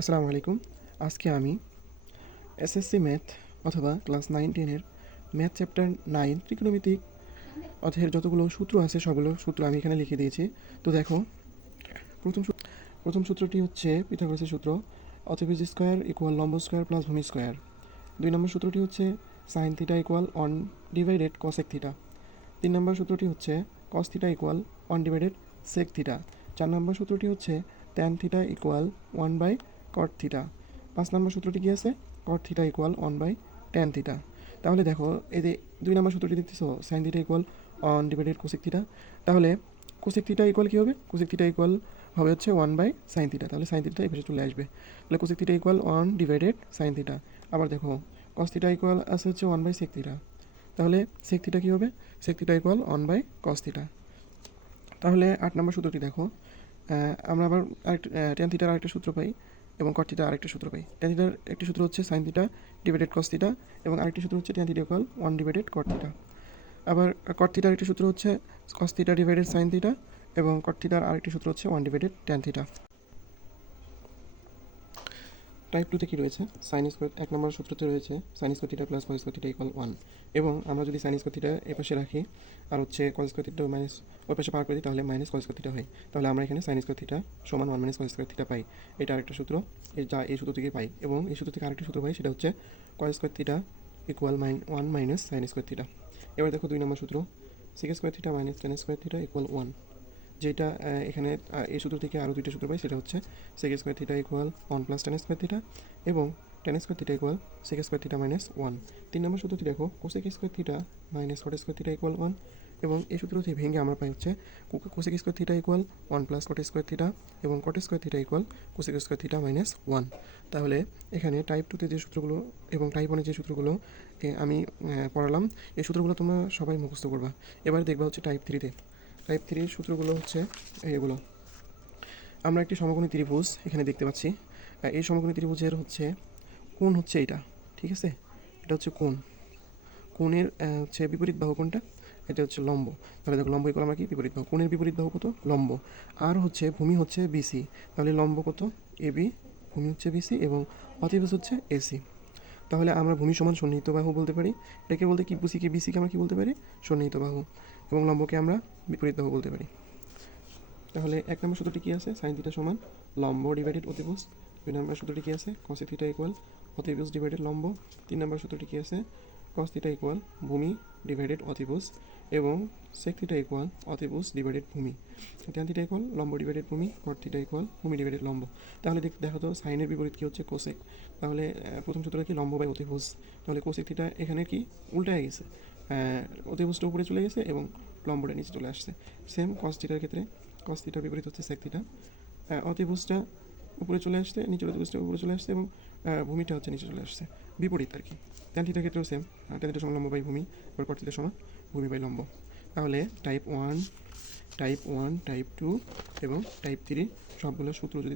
আসসালামু আলাইকুম। আজকে আমি এসএসসি ম্যাথ অথবা ক্লাস 9-10 ম্যাথ চ্যাপ্টার 9 ত্রিকোণমিতিক অধ্যায়ের যতগুলো সূত্র আছে সবগুলো সূত্র আমি এখানে লিখে দিয়েছি। তো দেখো, প্রথম প্রথম সূত্রটি হচ্ছে পিথাগোরাসের সূত্র, অতিভুজ স্কোয়ার ইকুয়াল লম্ব স্কোয়ার প্লাস ভূমি স্কোয়ার। 2 নম্বর সূত্রটি হচ্ছে sine theta equal 1 divided cosec theta. 3 নম্বর সূত্রটি হচ্ছে cos theta equal 1 divided sec theta. 4 number সূত্রটি হচ্ছে tan theta equal 1 by cot theta. 5 number সূত্রটি কী আছে? Cot theta equal 1 by tan theta. তাহলে দেখো, এই যে 2 নম্বর সূত্রটি দেখতেছো, sine theta equal 1 divided cosec theta. তাহলে কোসেক থিটা ইকুয়াল কী হবে? কোসেক থিটা ইকুয়াল হবে হচ্ছে 1 বাই সাইন থিটা। তাহলে সাইন থিটা এই পাশে চলে আসবে। তাহলে cosec theta equal 1 divided sine theta. আবার দেখো, কস থিটা ইকুয়াল আছে হচ্ছে 1 বাই সেক থিটা। তাহলে সেক থিটা কী হবে? Sec theta equal 1 by cos theta. তাহলে 8 নম্বর সূত্রটি দেখো, আমরা আবার আরেকটা ট্যান থিটার আরেকটা সূত্র পাই এবং কট থিটার আরেকটা সূত্র পাই। ট্যান থিটার একটি সূত্র হচ্ছে sine theta divided cos theta এবং আরেকটি সূত্র হচ্ছে ট্যান থিটা ইকুয়াল 1 ডিভাইডেড কট থিটা। আবার কট থিটার একটি সূত্র হচ্ছে cos theta divided sine theta এবং কট থিটার আরেকটি সূত্র হচ্ছে 1 ডিভাইডেড ট্যান থিটা। টাইপ 2 তে কী রয়েছে? সাইন স্কোয়ার 1 নম্বর সূত্রতে রয়েছে sign square theta plus cos square theta equal 1। এবং আমরা যদি সাইন স্কোয়ার থিটা এ পাশে রাখি আর হচ্ছে কস স্কোয়ার থিটা মাইনাস ওই পাশে পার করে দিই, তাহলে মাইনাস কস স্কোয়ার থিটা হয়। তাহলে আমরা এখানে সাইন স্কোয়ার থিটা সমান 1 মাইনাস কস স্কোয়ার থিটা পাই। এটা আরেকটা সূত্র, যা এই সূত্র থেকে পাই। এবং এই সূত্র থেকে আরেকটা সূত্র পাই, সেটা হচ্ছে cos square theta equal 1 minus sine square theta. এবার দেখো 2 নম্বর সূত্র, sec square theta minus tan square theta equal 1। যেটা এখানে এই সূত্র থেকে আরও দুইটা সূত্র পাই, সেটা হচ্ছে sec square theta equal 1 plus tan square theta এবং tan square theta equal sec square theta minus 1। 3 নম্বর সূত্রটি দেখো, cosec square theta minus cot square theta equal 1। এবং এই সূত্র থেকে ভেঙে আমরা পাই হচ্ছে cosec square theta equal 1 plus cot square theta এবং cot square theta equal cosec square theta minus 1। তাহলে এখানে টাইপ 2 তে যে সূত্রগুলো এবং টাইপ 1 যে সূত্রগুলো আমি পড়ালাম, এই সূত্রগুলো তোমরা সবাই মুখস্থ করবা। এবার দেখবা হচ্ছে টাইপ 3-তে। টাইপ 3-র সূত্রগুলো হচ্ছে এগুলো। আমরা একটি সমকোণী ত্রিভুজ এখানে দেখতে পাচ্ছি। এই সমকোণী ত্রিভুজের হচ্ছে কোণ হচ্ছে এটা, ঠিক আছে? এটা হচ্ছে কোণ। কোণের হচ্ছে বিপরীত বাহু কোণটা? এটা হচ্ছে লম্ব। তাহলে দেখো, লম্ব ইকুয়াল আমরা কি বিপরীত বাহু। কোণের বিপরীত বাহু কত? লম্ব। আর হচ্ছে ভূমি হচ্ছে বিসি। তাহলে লম্ব কত? এবি, ভূমি হচ্ছে বিসি এবং অতিভুজ হচ্ছে এসি। তাহলে আমরা ভূমি সমান সন্নিহিত বাহু বলতে পারি। এটাকে বলতে কি বুঝি? বিসিকে আমরা কি বলতে পারি? সন্নিহিত বাহু। এবং লম্বকে আমরা বিপরীত বাহু বলতে পারি। তাহলে 1 নম্বর সূত্রটি কী আছে? সাইন থিটা সমান লম্ব ডিভাইডেড অতিভুজ। 2 নম্বর সূত্রটি কী আছে? কসেক থিটা ইকুয়াল অতিভুজ ডিভাইডেড লম্ব। 3 নম্বর সূত্রটি কী আছে? কস থিটা ইকুয়াল ভূমি ডিভাইডেড অতিভুজ এবং সেক থিটা ইকুয়াল অতিভুজ ডিভাইডেড ভূমি। ট্যান থিটা ইকুয়াল লম্ব ডিভাইডেড ভূমি, কট থিটা ইকুয়াল ভূমি ডিভাইডেড লম্ব। তাহলে দেখো তো, সাইনের বিপরীত কী হচ্ছে? কোসেক। তাহলে প্রথম সূত্রটা কি? লম্ব বাই অতিভুজ। তাহলে কোসেক থিটা এখানে কি উল্টায় গেছে, অতিভুজটা উপরে চলে গেছে এবং লম্বটা নিচে চলে আসছে। সেম কস থিটার ক্ষেত্রে কস থিটার বিপরীত হচ্ছে সেক থিটা। অতিভুজটা উপরে চলে আসছে, নিচের অতিভুজটা উপরে চলে আসছে এবং ভূমিটা হচ্ছে নিচে চলে আসছে, বিপরীত আর কি। ট্যান থিটার ক্ষেত্রেও সেম, ট্যান থিটা সমান লম্ব বাই ভূমি, আর কট থিটা সমান ভূমি বাই লম্ব। তাহলে টাইপ 1, টাইপ 2 এবং টাইপ 3 সবগুলো সূত্র যদি